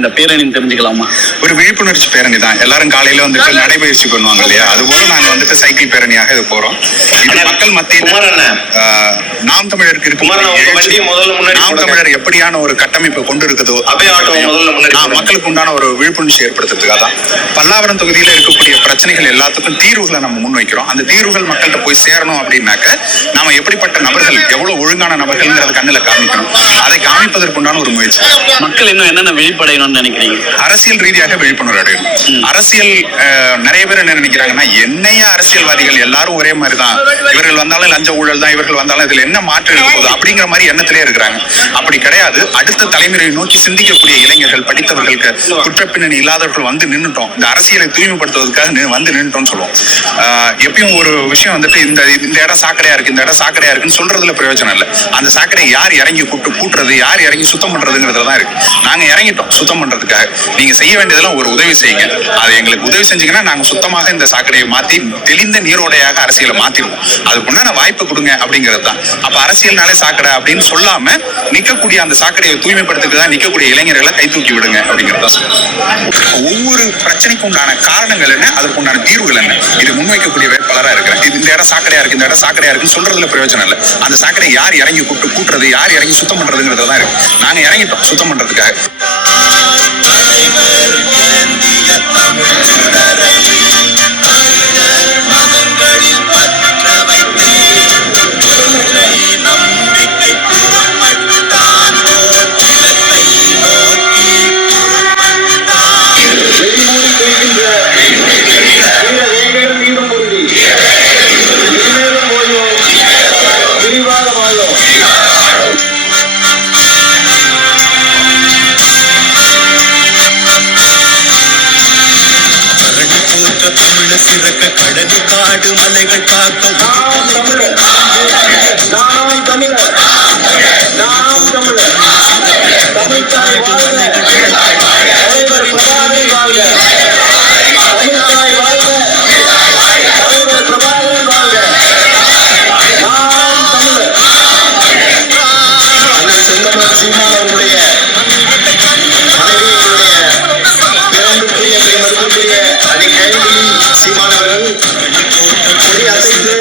இந்த பேரணின்னு தெரிஞ்சுக்கலாமா? ஒரு விழிப்புணர்ச்சி பேரணி தான். எல்லாரும் காலையில வந்துட்டு நடைபயிற்சி பண்ணுவாங்க இல்லையா, அது போல நாங்க வந்துட்டு சைக்கிள் பேரணியாக இது போறோம். மக்கள் மத்தியில் நாம் தமிழருக்கு நாம் தமிழர் எப்படியான ஒரு கட்டமைப்பை கொண்டு இருக்குதோ மக்களுக்கு உண்டான ஒரு விழிப்புணர்ச்சி ஏற்படுத்துறதுக்காக தான் பல்லாவரம் தொகுதியில இருக்கக்கூடிய பிரச்சனைகள் எல்லாத்துக்கும் தீர்வுகளை நம்ம முன்வைக்கிறோம். அந்த தீர்வுகள் மக்கள்கிட்ட போய் சேரணும் அப்படின்னாக்க நாம எப்படிப்பட்ட நபர்கள், எவ்வளவு ஒழுங்கான நபர்கள்ங்கிறத கண்ணுல காமிக்கணும். அதை காமிப்பதற்குண்டான ஒரு முயற்சி. மக்கள் இன்னும் என்னென்ன விழிப்படையணும்னு நினைக்கிறீங்க? அரசியல் ரீதியாக விழிப்புணர்வு அடையணும். அரசியல் நிறைய பேர் என்ன நினைக்கிறாங்கன்னா, என்னைய அரசியல்வாதிகள் எல்லாரும் ஒரே மாதிரிதான், இவர்கள் வந்தாலும் லஞ்ச ஊழல் தான், இவர்கள் வந்தாலும் இதுல என்ன மாற்றம் இருக்க போகுது அப்படிங்கிற மாதிரி எண்ணத்திலே இருக்கிறாங்க. அப்படி கிடையாது. அடுத்த தலைமுறையை நோக்கி சிந்திக்கக்கூடிய இளைஞர்கள், படித்தவர்களுக்கு, குற்றப்பின்னணி இல்லாதவர்கள் வந்து நின்றுட்டோம், இந்த அரசியலை தூய்மைப்படுத்துவதற்காக வந்து நின்றுட்டோம்னு சொல்லுவோம். எப்பயும் ஒரு விஷயம் வந்துட்டு இந்த இடம் சாக்கடையா இருக்கு, இந்த இடம் சாக்கடையா இருக்குன்னு சொல்றதுல பிரயோஜனம் இல்லை. அந்த சாக்கடை யார் இறங்கி கூட்டுறது, யார் இறங்கி சுத்தம் பண்றதுங்கிறதுல தான் இருக்கு. நாங்க இறங்கிட்டோம் சுத்தம் பண்றதுக்காக. நீங்க செய்ய வேண்டியதெல்லாம் ஒரு உதவி செய்யுங்க. அதை எங்களுக்கு உதவி செஞ்சீங்கன்னா நாங்க சுத்தமாக இந்த சாக்கடையை மாத்தி தெளிந்த நீரோடையாக அரசியலை மாத்திடுவோம். அதுக்குண்டான வாய்ப்பு கொடுங்க அப்படிங்கிறது தான். அப்ப அரசியல்னாலே சாக்கடை அப்படின்னு சொல்லாம நிக்கக்கூடிய அந்த சாக்கடையை தூய்மைப்படுத்துறதுதான் நிக்கக்கூடிய இளைஞர்களை கை தூக்கி விடுங்க அப்படிங்கிறது தான் சொல்லுவோம். ஒவ்வொரு பிரச்சனைக்கு உண்டான காரணங்கள் என்ன, அதற்கு உண்டான தீர்வுகள் என்ன, இது முன்வைக்கக்கூடிய வேட்பாளராக இருக்கிறேன். இந்த இடம் சாக்கடையா இருக்கு, இந்த இடம் சாக்கடையா இருக்குன்னு சொல்றதுல பிரயோஜனம் இல்லை. அந்த சாக்கடை யார் இறங்கி கூட்டுறது, யார் இறங்கி சுத்தம் பண்றதுங்கிறது தான் இருக்கு. நாங்க இறங்கிட்டோம் சுத்தம் பண்றதுக்காக. சிறக்க கடலு காடு மலைகள் காக்க சீமானவர்கள் கொடி அசைத்து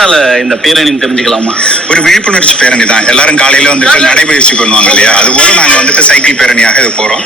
எதனால இந்த பேரணின்னு தெரிஞ்சுக்கலாமா? ஒரு விழிப்புணர்ச்சி பேரணி தான். எல்லாரும் காலையில வந்துட்டு நடைபயிற்சி பண்ணுவாங்க இல்லையா, அது போல நாங்க வந்துட்டு சைக்கிள் பேரணியாக இது போறோம்.